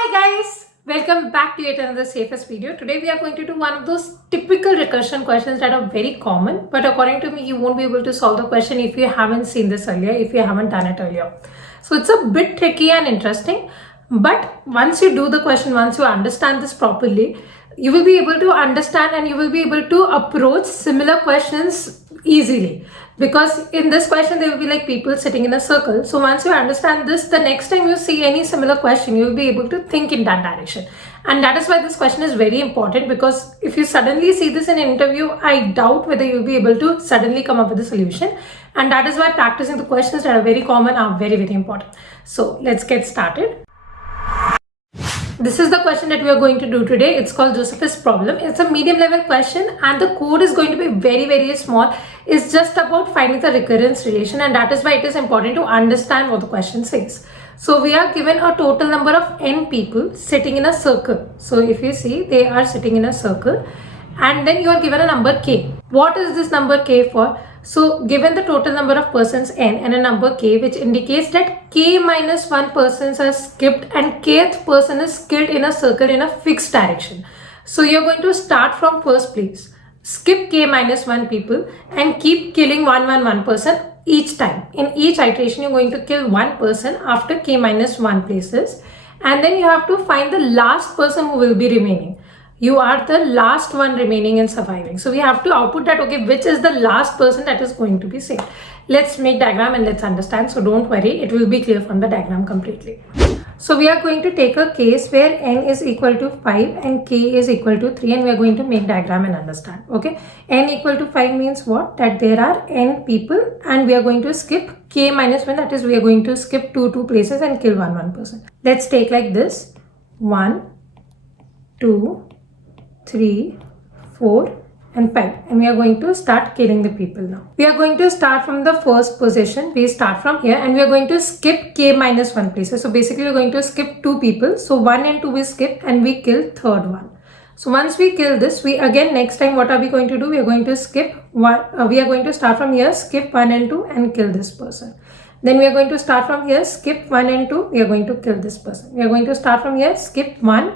Hi guys, welcome back to yet another safest video. Today we are going to do one of those typical recursion questions that are very common, but according to me you won't be able to solve the question if you haven't seen this earlier, if you haven't done it earlier. So it's a bit tricky and interesting, but once you do the question, once you understand this properly, you will be able to understand and you will be able to approach similar questions easily, because in this question there will be like people sitting in a circle. So once you understand this, the next time you see any similar question, you will be able to think in that direction. And that is why this question is very important, because if you suddenly see this in an interview, I doubt whether you'll be able to suddenly come up with a solution. And that is why practicing the questions that are very common are very, very important. So let's get started. This is the question that we are going to do today. It's called Josephus Problem. It's a medium level question and the code is going to be very, very small. It's just about finding the recurrence relation, and that is why it is important to understand what the question says. So we are given a total number of n people sitting in a circle. So if you see, they are sitting in a circle and then you are given a number k. What is this number k for? So given the total number of persons n and a number k, which indicates that k minus 1 persons are skipped and kth person is killed in a circle in a fixed direction. So you're going to start from first place, skip k minus 1 people and keep killing one person each time. In each iteration you're going to kill one person after k minus 1 places, and then you have to find the last person who will be remaining. You are the last one remaining and surviving. So we have to output that, okay, which is the last person that is going to be saved. Let's make diagram and let's understand. So don't worry, it will be clear from the diagram completely. So we are going to take a case where n is equal to 5 and k is equal to 3, and we are going to make diagram and understand. Okay, n equal to 5 means what? That there are n people and we are going to skip k minus 1, that is we are going to skip two places and kill one person. Let's take like this: 1, 2, 3, 4 and 5, and we are going to start killing the people now. We are going to start from the first position. We start from here and we are going to skip k minus 1 places. So basically we are going to skip 2 people. So 1 and 2 we skip and we kill third one. So once we kill this, we again next time what are we going to do? We are going to skip one. We are going to start from here, skip 1 and 2 and kill this person. Then we are going to start from here, skip 1 and 2, we are going to kill this person. We are going to start from here, skip 1,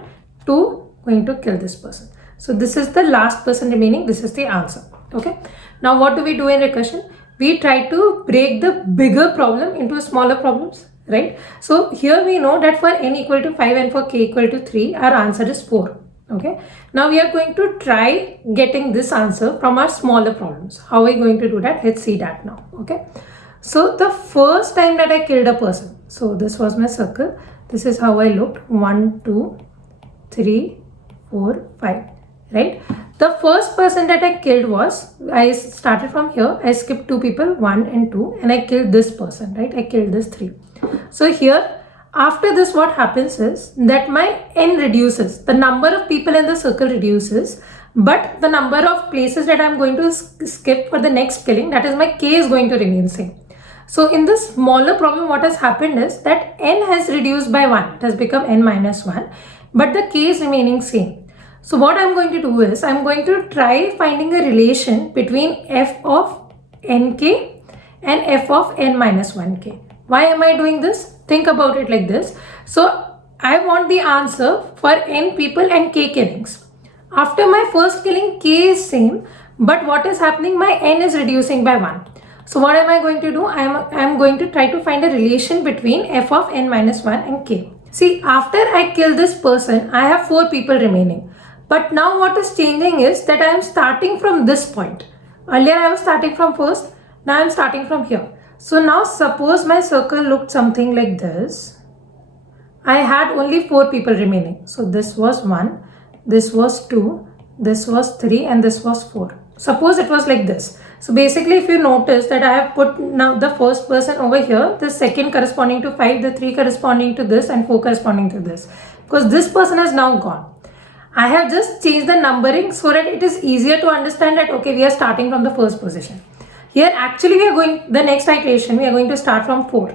2, going to kill this person. So this is the last person remaining. This is the answer. Okay. Now what do we do in recursion? We try to break the bigger problem into smaller problems, right? So here we know that for n equal to 5 and for k equal to 3, our answer is 4. Okay. Now we are going to try getting this answer from our smaller problems. How are we going to do that? Let's see that now. Okay. So the first time that I killed a person, so this was my circle. This is how I looked: 1, 2, 3, 4, 5. Right, the first person that I killed was, I started from here, I skipped 2 people, 1 and 2, and I killed this person, right? I killed this 3. So here, after this, what happens is that my n reduces, the number of people in the circle reduces, but the number of places that I'm going to skip for the next killing, that is my k, is going to remain same. So in this smaller problem, what has happened is that n has reduced by 1, it has become n minus 1, but the k is remaining same. So what I'm going to do is, I'm going to try finding a relation between f of nk and f of n minus 1k. Why am I doing this? Think about it like this. So I want the answer for n people and k killings. After my first killing, k is same, but what is happening? My n is reducing by 1. So what am I going to do? I am going to try to find a relation between f of n minus 1 and k. See, after I kill this person, I have 4 people remaining. But now what is changing is that I am starting from this point. Earlier I was starting from first, now I am starting from here. So now suppose my circle looked something like this. I had only 4 people remaining. So this was 1, this was 2, this was 3 and this was 4. Suppose it was like this. So basically if you notice that I have put now the first person over here, the second corresponding to 5, the 3 corresponding to this and 4 corresponding to this. Because this person is now gone. I have just changed the numbering so that it is easier to understand that, okay, we are starting from the first position. Here actually we are going, the next iteration, we are going to start from 4.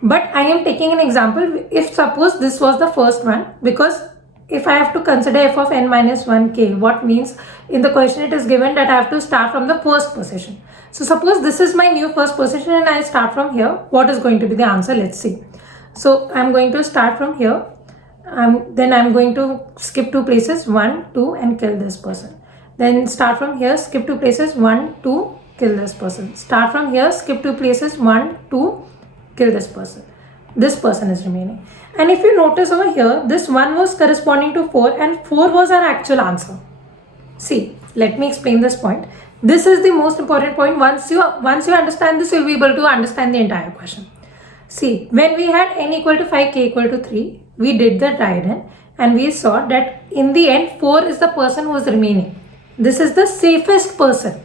But I am taking an example, if suppose this was the first one, because if I have to consider f of n minus 1k, what means in the question it is given that I have to start from the first position. So suppose this is my new first position and I start from here, what is going to be the answer? Let's see. So I am going to start from here. Then I'm going to skip 2 places, 1, 2, and kill this person. Then start from here, skip 2 places, 1, 2, kill this person. Start from here, skip 2 places, 1, 2, kill this person. This person is remaining. And if you notice over here, this 1 was corresponding to 4 and 4 was our actual answer. See, let me explain this point. This is the most important point. Once you understand this, you'll be able to understand the entire question. See, when we had n equal to 5, k equal to 3, we did the try-run and we saw that in the end 4 is the person who is remaining. This is the safest person.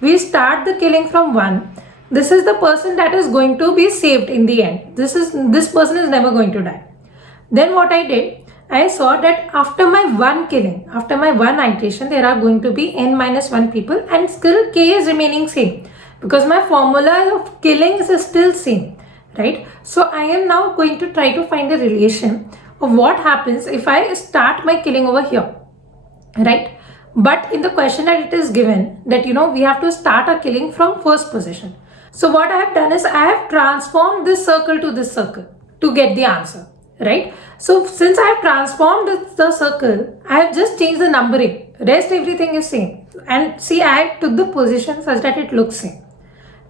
We start the killing from 1. This is the person that is going to be saved in the end. This person is never going to die. Then what I did, I saw that after my 1 killing, after my 1 iteration, there are going to be n minus 1 people and still k is remaining same because my formula of killings is still same, right? So I am now going to try to find a relation of what happens if I start my killing over here, right? But in the question that it is given that, we have to start our killing from first position. So what I have done is I have transformed this circle to this circle to get the answer, right? So since I have transformed the circle, I have just changed the numbering. Rest everything is same. And see, I took the position such that it looks same.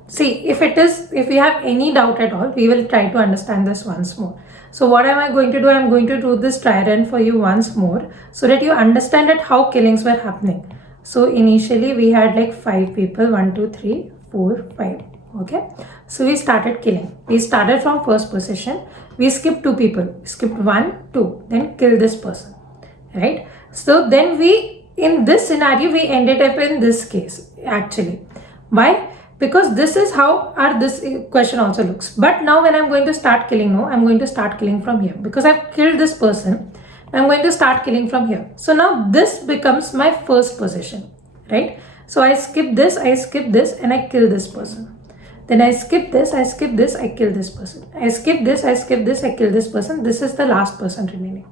See, if we have any doubt at all, we will try to understand this once more. So what am I going to do? I'm going to do this try run for you once more so that you understand that how killings were happening. So initially we had like 5 people, 1, 2, 3, 4, 5. Okay. So we started killing. We started from first position. We skipped 2 people. We skipped 1, 2, then kill this person. Right. So then in this scenario, we ended up in this case actually. Why? Because this is how this question also looks. But now when I'm going to start killing, I'm going to start killing from here. Because I've killed this person, I'm going to start killing from here. So now this becomes my first position, right? So I skip this, and I kill this person. Then I skip this, I kill this person. I skip this, I kill this person. This is the last person remaining,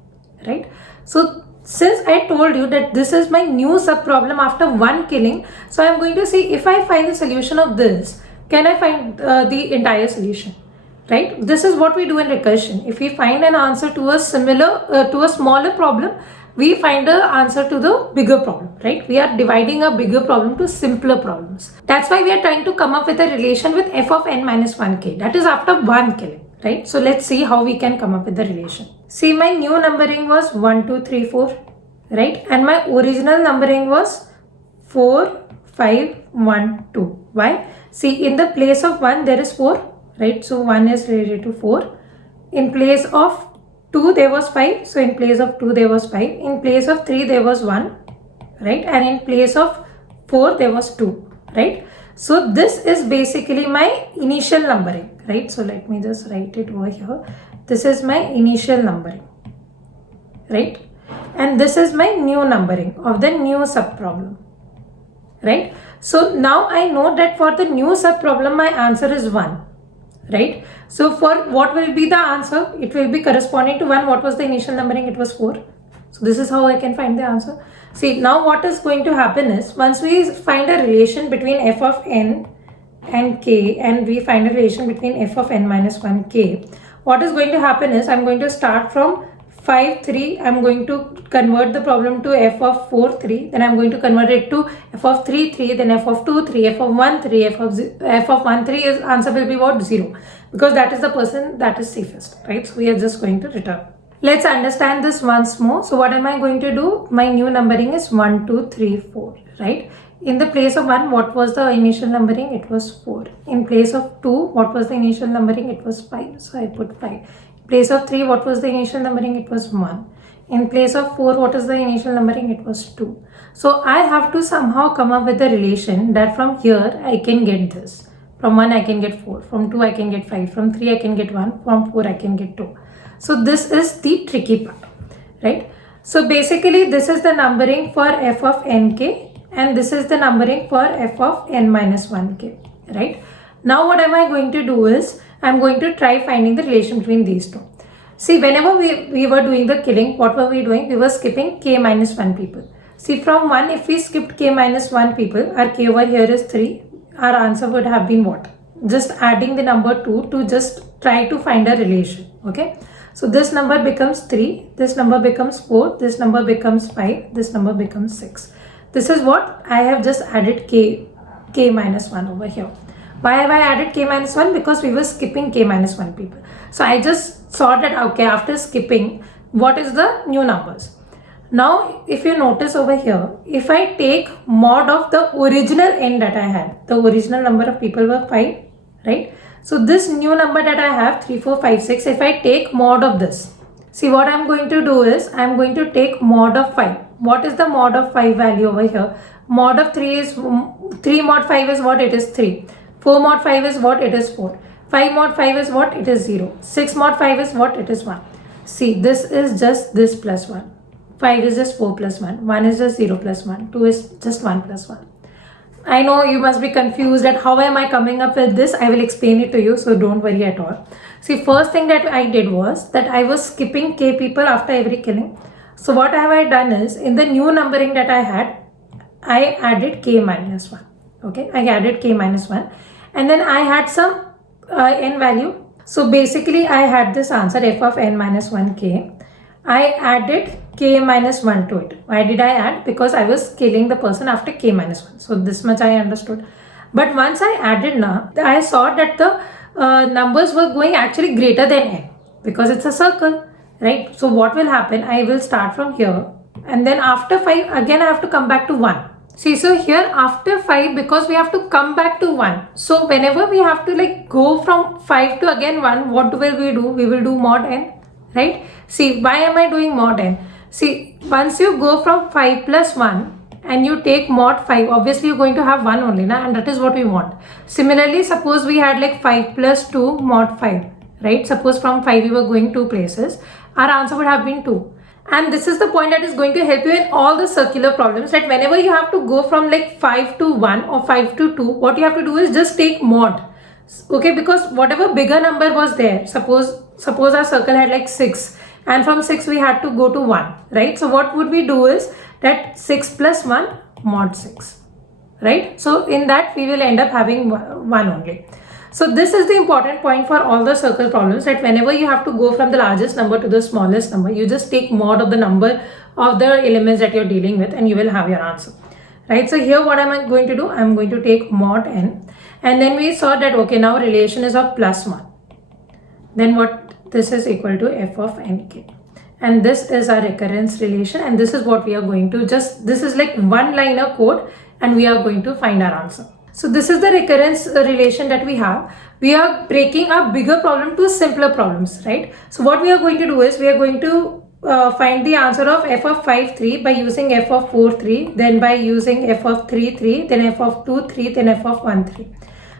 right? So since I told you that this is my new sub-problem after 1 killing, so I'm going to see if I find the solution of this, can I find the entire solution, right? This is what we do in recursion. If we find an answer to a smaller problem, we find the answer to the bigger problem, right? We are dividing a bigger problem to simpler problems. That's why we are trying to come up with a relation with f of n minus 1k. That is after 1 killing. Right? So let's see how we can come up with the relation. See, my new numbering was 1, 2, 3, 4, right? And my original numbering was 4, 5, 1, 2. Why? See, in the place of 1, there is 4, right? So 1 is related to 4. In place of 2, there was 5. So in place of 2, there was 5. In place of 3, there was 1, right? And in place of 4, there was 2, right? So this is basically my initial numbering, right? So let me just write it over here. This is my initial numbering, right? And this is my new numbering of the new subproblem, right? So now I know that for the new subproblem, my answer is 1, right? So for what will be the answer? It will be corresponding to 1. What was the initial numbering? It was 4. So this is how I can find the answer. See, now what is going to happen is, once we find a relation between f of n and k, and we find a relation between f of n minus 1k, what is going to happen is, I'm going to start from 5, 3, I'm going to convert the problem to f of 4, 3, then I'm going to convert it to f of 3, 3, then f of 2, 3, f of 1, 3, f of 1, 3 is answer will be what? 0, because that is the person that is safest, right? So we are just going to return. Let's understand this once more. So what am I going to do? My new numbering is 1, 2, 3, 4, right? In the place of 1, what was the initial numbering? It was 4. In place of 2, what was the initial numbering? It was 5. So I put 5. In place of 3, what was the initial numbering? It was 1. In place of 4, what is the initial numbering? It was 2. So I have to somehow come up with a relation that from here I can get this. From 1 I can get 4. From 2 I can get 5. From 3 I can get 1. From 4 I can get 2. So this is the tricky part, right? So basically this is the numbering for f of nk and this is the numbering for f of n minus 1k, right? Now what am I going to do is, I'm going to try finding the relation between these two. See, whenever we were doing the killing, what were we doing? We were skipping k minus 1 people. See, from 1, if we skipped k minus 1 people, our k over here is 3. Our answer would have been what? Just adding the number 2 to just try to find a relation, okay? So this number becomes 3, this number becomes 4, this number becomes 5, this number becomes 6. This is what I have just added k minus 1 over here. Why have I added k minus 1? Because we were skipping k minus 1 people. So I just saw that, okay, after skipping, what is the new numbers? Now, if you notice over here, if I take mod of the original n that I had, the original number of people were 5, right? So this new number that I have, 3, 4, 5, 6, if I take mod of this, see what I'm going to do is, I'm going to take mod of 5. What is the mod of 5 value over here? Mod of 3 is, 3 mod 5 is what? It is 3. 4 mod 5 is what? It is 4. 5 mod 5 is what? It is 0. 6 mod 5 is what? It is 1. See, this is just this plus 1. 5 is just 4 plus 1. 1 is just 0 plus 1. 2 is just 1 plus 1. I know you must be confused at how am I coming up with this. I will explain it to you, so don't worry at all. See, first thing that I did was that I was skipping k people after every killing. So what have I done is, in the new numbering that I had, I added k minus 1. Okay, I added k minus 1. And then I had some n value. So basically I had this answer f of n minus 1k. I added k minus 1 to it. Why did I add? Because I was killing the person after k minus 1. So this much I understood. But once I added now, I saw that the numbers were going actually greater than n, because it's a circle, right? So what will happen? I will start from here, and then after 5 again I have to come back to 1. See, so here after 5, because we have to come back to 1. So whenever we have to like go from 5 to again 1, what will we do? We will do mod n, right? See, why am I doing mod n? See, once you go from 5 plus 1 and you take mod 5, obviously you're going to have 1 only, na? And that is what we want. Similarly, suppose we had like 5 plus 2 mod 5, right? Suppose from 5 we were going 2 places. Our answer would have been 2. And this is the point that is going to help you in all the circular problems, that whenever you have to go from like 5 to 1 or 5 to 2, what you have to do is just take mod. Okay, because whatever bigger number was there, suppose our circle had like 6, and from 6 we had to go to 1, right? So what would we do is that 6 plus 1 mod 6, right? So in that we will end up having 1 only. So this is the important point for all the circle problems, that whenever you have to go from the largest number to the smallest number, you just take mod of the number of the elements that you're dealing with and you will have your answer, right? So here what am I going to do? I'm going to take mod n, and then we saw that, okay, now relation is of plus 1. Then what? This is equal to f of nk. And this is our recurrence relation, and this is what we are going to just, this is like one liner code, and we are going to find our answer. So this is the recurrence relation that we have. We are breaking a bigger problem to simpler problems, right? So what we are going to do is, we are going to find the answer of f of 5, 3 by using f of 4, 3, then by using f of 3, 3, then f of 2, 3, then f of 1, 3.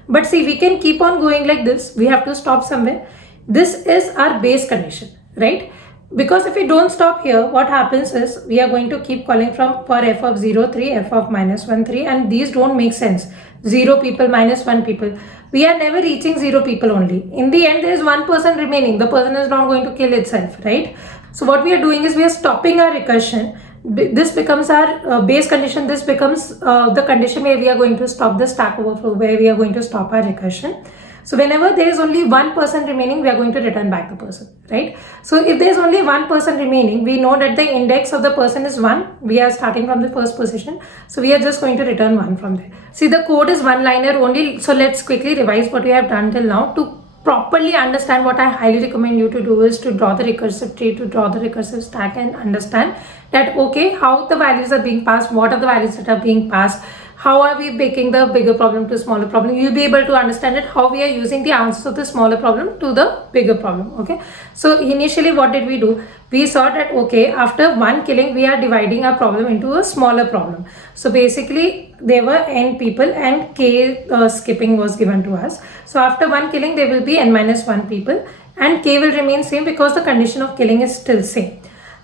But see, we can keep on going like this. We have to stop somewhere. This is our base condition, right? Because if we don't stop here, what happens is, we are going to keep calling from for f of 0, 3, f of minus 1, 3, and these don't make sense. 0 people, minus 1 people. We are never reaching 0 people only. In the end, there is 1 person remaining. The person is not going to kill itself, right? So what we are doing is, we are stopping our recursion. This becomes our base condition. This becomes the condition where we are going to stop the stack overflow, where we are going to stop our recursion. So whenever there is only 1 person remaining, we are going to return back the person, right? So if there is only 1 person remaining, we know that the index of the person is 1. We are starting from the first position. So we are just going to return 1 from there. See, the code is one liner only. So let's quickly revise what we have done till now. To properly understand, what I highly recommend you to do is to draw the recursive tree, to draw the recursive stack, and understand that, okay, how the values are being passed, what are the values that are being passed, how are we making the bigger problem to smaller problem. You'll be able to understand it, how we are using the answers of the smaller problem to the bigger problem. Okay, so initially what did we do? We saw that, okay, after 1 killing, we are dividing our problem into a smaller problem. So basically there were n people and k skipping was given to us. So after 1 killing, there will be n minus 1 people, and k will remain same because the condition of killing is still same.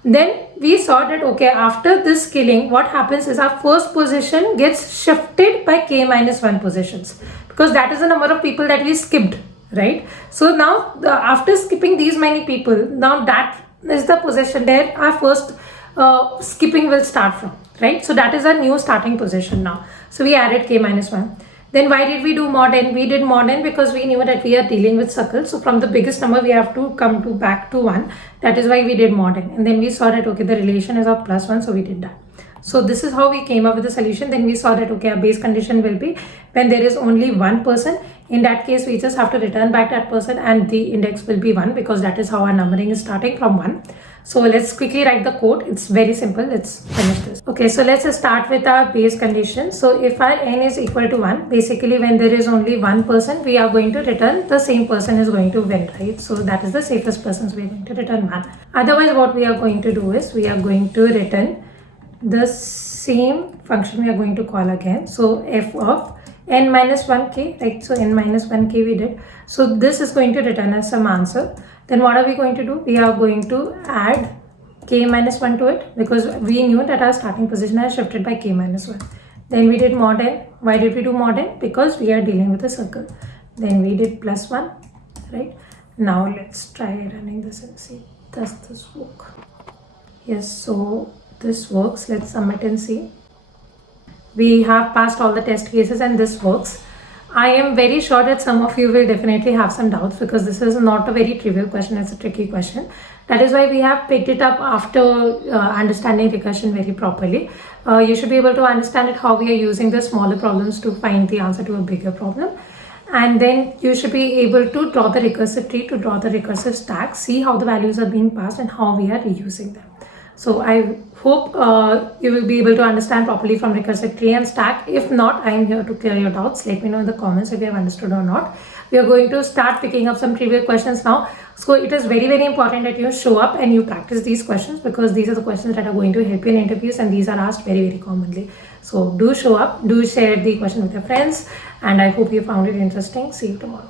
Then we saw that, okay, after this killing, what happens is, our first position gets shifted by k minus 1 positions, because that is the number of people that we skipped, right? So now after skipping these many people, now that is the position there our first skipping will start from, right? So that is our new starting position now. So we added k minus 1. Then why did we do mod n? We did mod n because we knew that we are dealing with circles. So from the biggest number, we have to come to back to 1. That is why we did mod n. And then we saw that, okay, the relation is of +1. So we did that. So this is how we came up with the solution. Then we saw that, okay, our base condition will be when there is only one person. In that case, we just have to return back that person and the index will be 1 because that is how our numbering is starting from 1. So let's quickly write the code. It's very simple. Let's finish this. Okay, so let's start with our base condition. So if our n is equal to 1, basically when there is only one person, we are going to return the same person is going to win, right? So that is the safest person, so we are going to return 1. Otherwise, what we are going to do is we are going to return the same function we are going to call again. So f of n minus 1k, right? So n minus 1k we did. So this is going to return us some answer. Then what are we going to do? We are going to add k minus 1 to it because we knew that our starting position has shifted by k minus 1. Then we did mod n. Why did we do mod n? Because we are dealing with a circle. Then we did +1, right? Now let's try running this and see, does this work? Yes, so this works. Let's submit and see. We have passed all the test cases and this works. I am very sure that some of you will definitely have some doubts because this is not a very trivial question. It's a tricky question. That is why we have picked it up after understanding recursion very properly. You should be able to understand it how we are using the smaller problems to find the answer to a bigger problem. And then you should be able to draw the recursive tree, to draw the recursive stack, see how the values are being passed and how we are reusing them. So I hope you will be able to understand properly from recursive tree and stack. If not, I am here to clear your doubts. Let me know in the comments if you have understood or not. We are going to start picking up some trivial questions now. So it is very, very important that you show up and you practice these questions because these are the questions that are going to help you in interviews and these are asked very, very commonly. So do show up, do share the question with your friends and I hope you found it interesting. See you tomorrow.